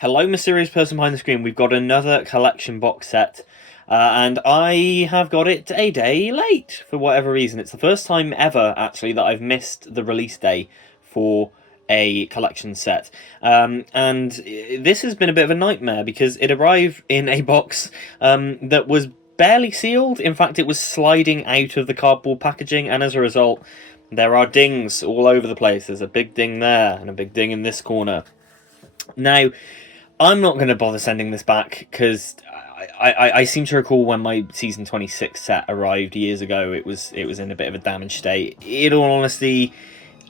Hello, mysterious person behind the screen. We've got another collection box set, and I have got it a day late for whatever reason. It's the first time ever, actually, that I've missed the release day for a collection set. And this has been a bit of a nightmare because it arrived in a box that was barely sealed. In fact, it was sliding out of the cardboard packaging, and as a result, there are dings all over the place. There's a big ding there and a big ding in this corner. Now, I'm not going to bother sending this back because I seem to recall when my season 26 set arrived years ago, it was in a bit of a damaged state. In all honesty,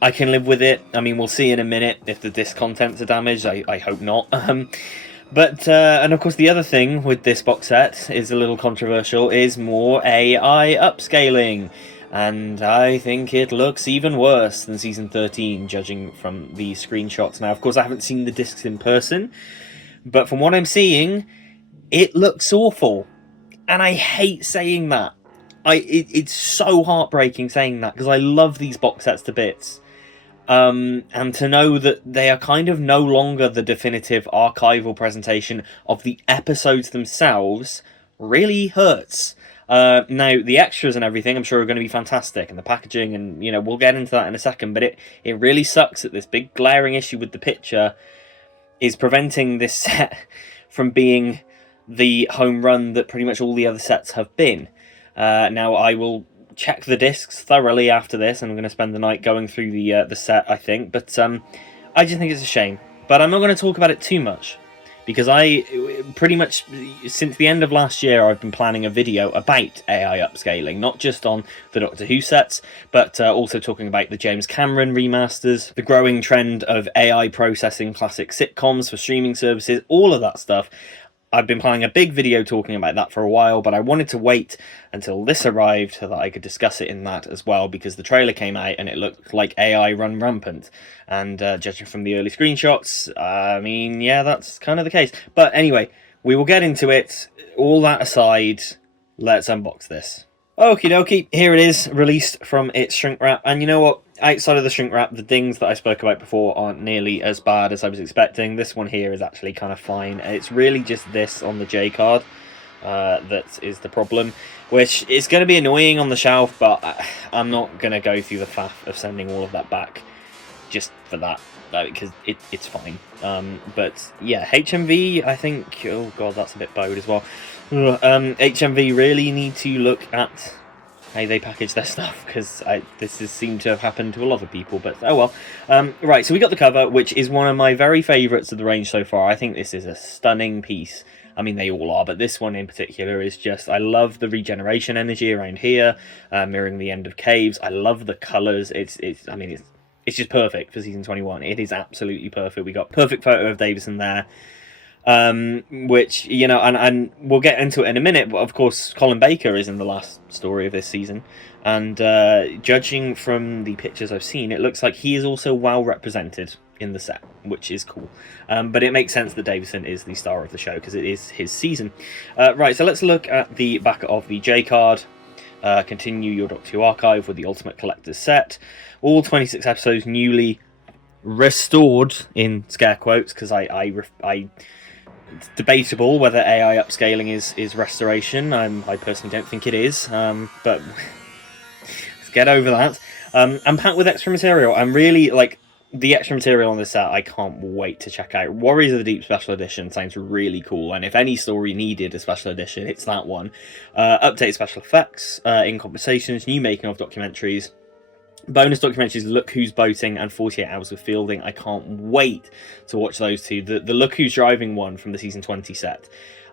I can live with it. I mean, we'll see in a minute if the disc contents are damaged. I hope not. And of course, the other thing with this box set is a little controversial, is more AI upscaling. And I think it looks even worse than Season 13, judging from the screenshots. Now, of course, I haven't seen the discs in person, but from what I'm seeing, it looks awful. And I hate saying that. It's so heartbreaking saying that, because I love these box sets to bits. And to know that they are kind of no longer the definitive archival presentation of the episodes themselves really hurts. Now, the extras and everything, I'm sure, are going to be fantastic, and the packaging, and, you know, we'll get into that in a second, but it really sucks that this big glaring issue with the picture is preventing this set from being the home run that pretty much all the other sets have been. Now, I will check the discs thoroughly after this, and I'm going to spend the night going through the set, I think, but I just think it's a shame. But I'm not going to talk about it too much, because I pretty much, since the end of last year, I've been planning a video about AI upscaling, not just on the Doctor Who sets, but also talking about the James Cameron remasters, the growing trend of AI processing classic sitcoms for streaming services, all of that stuff. I've been planning a big video talking about that for a while, but I wanted to wait until this arrived so that I could discuss it in that as well, because the trailer came out and it looked like AI run rampant. And judging from the early screenshots, I mean, yeah, that's kind of the case. But anyway, we will get into it. All that aside, let's unbox this. Okie dokie, here it is, released from its shrink wrap. And you know what? Outside of the shrink wrap, the dings that I spoke about before aren't nearly as bad as I was expecting. This one here is actually kind of fine. It's really just this on the J card that is the problem, which is going to be annoying on the shelf, but I'm not going to go through the faff of sending all of that back just for that, because it's fine. But yeah, HMV, I think, oh god, that's a bit bowed as well. HMV really need to look at how they package their stuff, because this has seemed to have happened to a lot of people, but oh well. Right, so we got the cover, which is one of my very favourites of the range so far. I think this is a stunning piece. I mean, they all are, but this one in particular is just, I love the regeneration energy around here, mirroring the end of Caves. I love the colours. It's just perfect for season 21. It is absolutely perfect. We got perfect photo of Davison there. Which, you know, and we'll get into it in a minute, but of course Colin Baker is in the last story of this season, and judging from the pictures I've seen, it looks like he is also well represented in the set, which is cool. But it makes sense that Davison is the star of the show, because it is his season. Right, so let's look at the back of the J card. Continue your Doctor Who archive with the Ultimate Collector's set. All 26 episodes newly restored, in scare quotes, because it's debatable whether AI upscaling is restoration. I personally don't think it is, but let's get over that. I'm packed with extra material. I'm really, like, the extra material on this set, I can't wait to check out. Warriors of the Deep Special Edition sounds really cool, and if any story needed a special edition, it's that one. Updated special effects, in conversations, new making of documentaries, bonus documentaries, Look Who's Boating and 48 Hours of Fielding. I can't wait to watch those two. The Look Who's Driving one from the season 20 set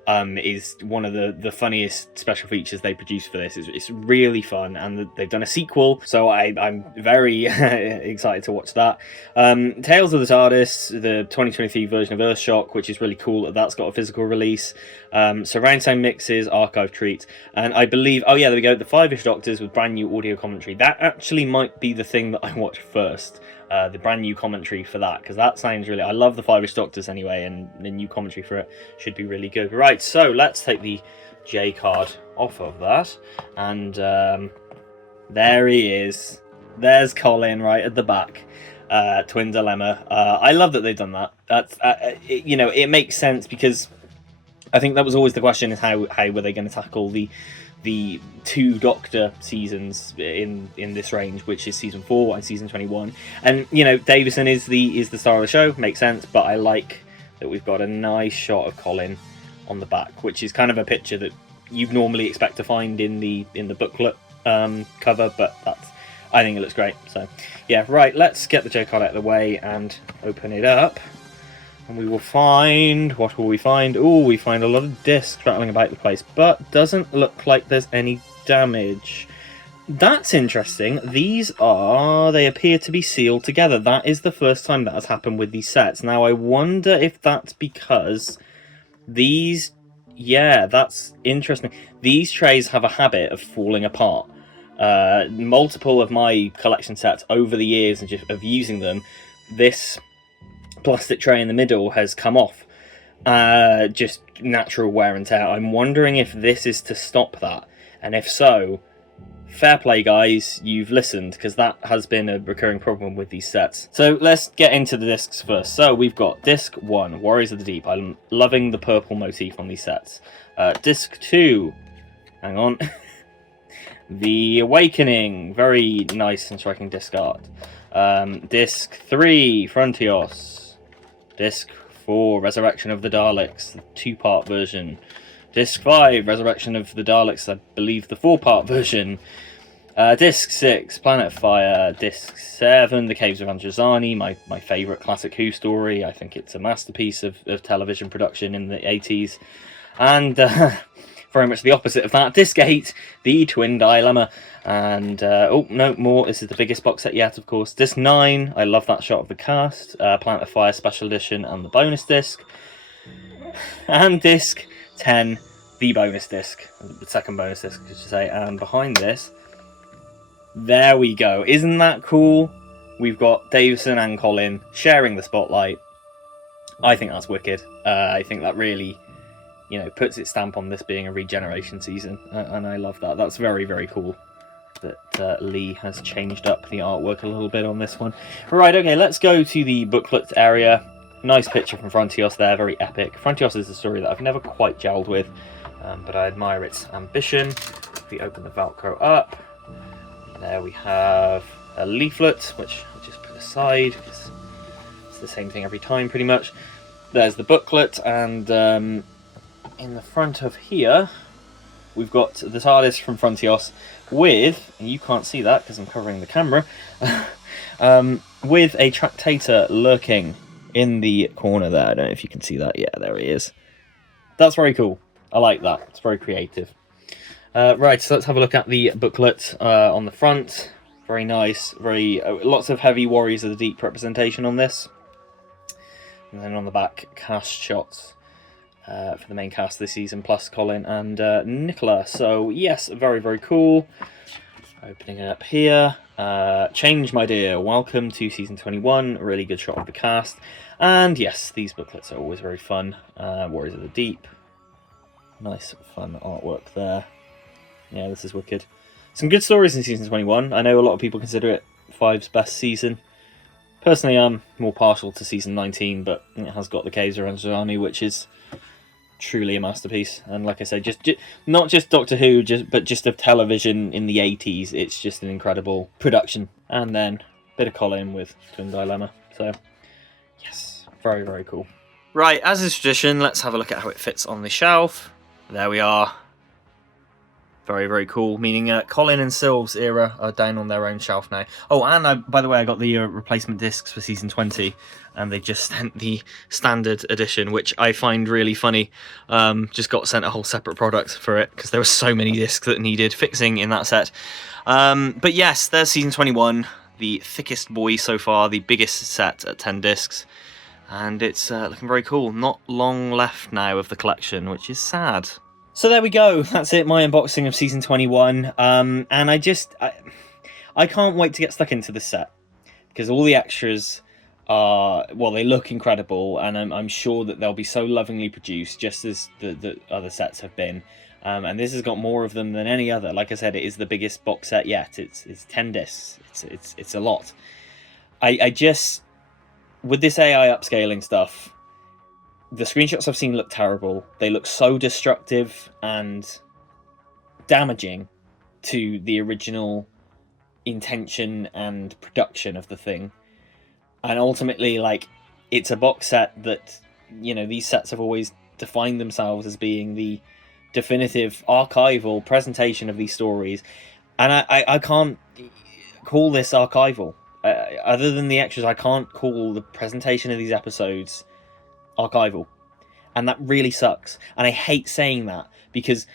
is one of the funniest special features they produced for this. It's really fun, and they've done a sequel, so I'm very excited to watch that. Tales of the TARDIS, the 2023 version of Earthshock, which is really cool that's got a physical release. Surround sound mixes, archive treats, and I believe, oh yeah, there we go, the 5-ish Doctors with brand new audio commentary. That actually might be the thing that I watch first. The brand new commentary for that, because that sounds really, I love the 5-ish Doctors anyway, and the new commentary for it should be really good. Right, so let's take the J card off of that, and there he is. There's Colin right at the back. Twin Dilemma. I love that they've done that. That's it makes sense, because I think that was always the question: is how were they going to tackle the two Doctor seasons in this range, which is season 4 and season 21. And Davison is the star of the show, makes sense. But I like that we've got a nice shot of Colin on the back, which is kind of a picture that you'd normally expect to find in the booklet cover, but I think it looks great. So yeah, right, let's get the J-card out of the way and open it up. And we will find... what will we find? Oh, we find a lot of discs rattling about the place, but doesn't look like there's any damage. That's interesting. These are... they appear to be sealed together. That is the first time that has happened with these sets. Now, I wonder if that's because these... yeah, that's interesting. These trays have a habit of falling apart. Multiple of my collection sets over the years of using them, this plastic tray in the middle has come off, just natural wear and tear. I'm wondering if this is to stop that, and if so, fair play guys, you've listened, because that has been a recurring problem with these sets. So let's get into the discs first. So we've got disc 1, Warriors of the Deep. I'm loving the purple motif on these sets. Disc 2, hang on, The Awakening, very nice and striking disc art. Disc 3, Frontios. Disc 4, Resurrection of the Daleks, the 2-part version. Disc 5, Resurrection of the Daleks, I believe the 4-part version. Disc 6, Planet of Fire. Disc 7, The Caves of Androzani, my favourite classic Who story. I think it's a masterpiece of television production in the 80s. And very much the opposite of that, Disc 8, The Twin Dilemma. And oh no, more. This is the biggest box set yet, of course. Disc 9, I love that shot of the cast. Planet of Fire Special Edition and the bonus disc. And Disc 10, the bonus disc, the second bonus disc, I should say. And behind this, there we go. Isn't that cool? We've got Davison and Colin sharing the spotlight. I think that's wicked. I think that really, puts its stamp on this being a regeneration season, and I love that. That's very, very cool that Lee has changed up the artwork a little bit on this one. Right, okay, let's go to the booklet area. Nice picture from Frontios there, very epic. Frontios is a story that I've never quite gelled with, but I admire its ambition. If we open the Velcro up, there we have a leaflet, which I'll just put aside, because it's the same thing every time pretty much. There's the booklet, and in the front of here, we've got the TARDIS from Frontios with, and you can't see that because I'm covering the camera, with a tractator lurking in the corner there. I don't know if you can see that. Yeah, there he is. That's very cool. I like that. It's very creative. Right, so let's have a look at the booklet on the front. Very nice. Very lots of heavy Warriors of the Deep representation on this. And then on the back, cast shots for the main cast this season, plus Colin and Nicola. So yes, very, very cool. Opening it up here. Change, my dear. Welcome to season 21. A really good shot of the cast. And yes, these booklets are always very fun. Warriors of the Deep. Nice, fun artwork there. Yeah, this is wicked. Some good stories in season 21. I know a lot of people consider it Five's best season. Personally, I'm more partial to season 19, but it has got the Caves of Androzani, which is truly a masterpiece. And like I said, just not just Doctor Who, but just of television in the 80s. It's just an incredible production. And then a bit of Colin with Twin Dilemma. So yes, very, very cool. Right, as is tradition, let's have a look at how it fits on the shelf. There we are. Very, very cool. Meaning Colin and Sylve's era are down on their own shelf now. Oh, and by the way, I got the replacement discs for season 20, and they just sent the standard edition, which I find really funny. Just got sent a whole separate product for it, because there were so many discs that needed fixing in that set. But yes, there's season 21, the thickest boy so far, the biggest set at 10 discs. And it's looking very cool. Not long left now of the collection, which is sad. So there we go. That's it, my unboxing of season 21. And I can't wait to get stuck into this set, because all the extras are, well, they look incredible, and I'm sure that they'll be so lovingly produced, just as the other sets have been. And this has got more of them than any other. Like I said, it is the biggest box set yet. It's 10 discs. It's a lot. I just, with this AI upscaling stuff, the screenshots I've seen look terrible. They look so destructive and damaging to the original intention and production of the thing. And ultimately, like, it's a box set that, these sets have always defined themselves as being the definitive archival presentation of these stories. And I can't call this archival. Other than the extras, I can't call the presentation of these episodes archival. And that really sucks. And I hate saying that, because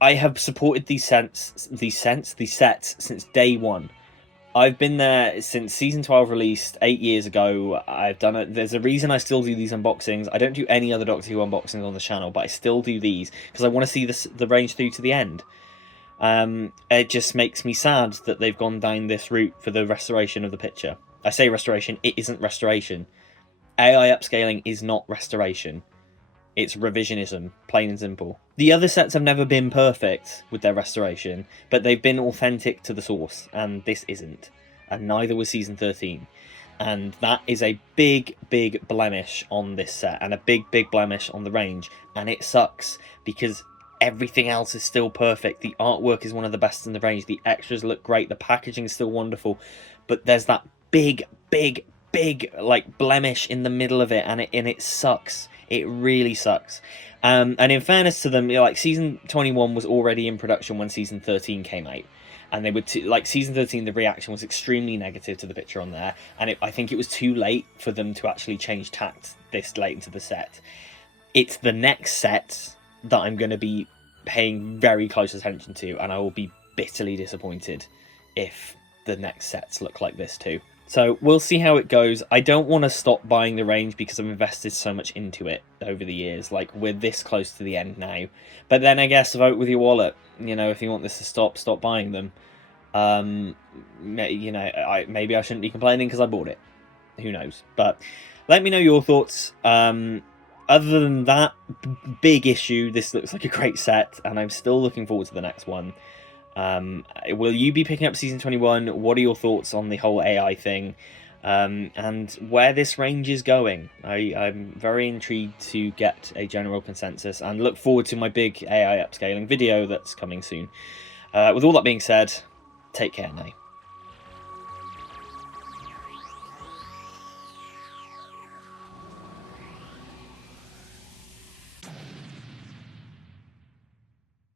I have supported these sets since day one. I've been there since season 12 released 8 years ago. I've done it. There's a reason I still do these unboxings. I don't do any other Doctor Who unboxings on the channel, but I still do these because I want to see the range through to the end. It just makes me sad that they've gone down this route for the restoration of the picture. I say restoration, it isn't restoration. AI upscaling is not restoration. It's revisionism, plain and simple. The other sets have never been perfect with their restoration, but they've been authentic to the source, and this isn't. And neither was Season 13. And that is a big, big blemish on this set, and a big, big blemish on the range. And it sucks, because everything else is still perfect. The artwork is one of the best in the range. The extras look great. The packaging is still wonderful. But there's that big, big, big, like, blemish in the middle of it, and it sucks. It really sucks. And in fairness to them, like, season 21 was already in production when season 13 came out, and they would like season 13. The reaction was extremely negative to the picture on there, and I think it was too late for them to actually change tact this late into the set. It's the next set that I'm going to be paying very close attention to, and I will be bitterly disappointed if the next sets look like this too. So we'll see how it goes. I don't want to stop buying the range because I've invested so much into it over the years. Like, we're this close to the end now. But then I guess vote with your wallet. If you want this to stop buying them. Maybe I shouldn't be complaining because I bought it. Who knows? But let me know your thoughts. Other than that big issue, this looks like a great set, and I'm still looking forward to the next one. Will you be picking up season 21? What are your thoughts on the whole AI thing, and where this range is going? I'm very intrigued to get a general consensus, and look forward to my big AI upscaling video that's coming soon. With all that being said, take care now.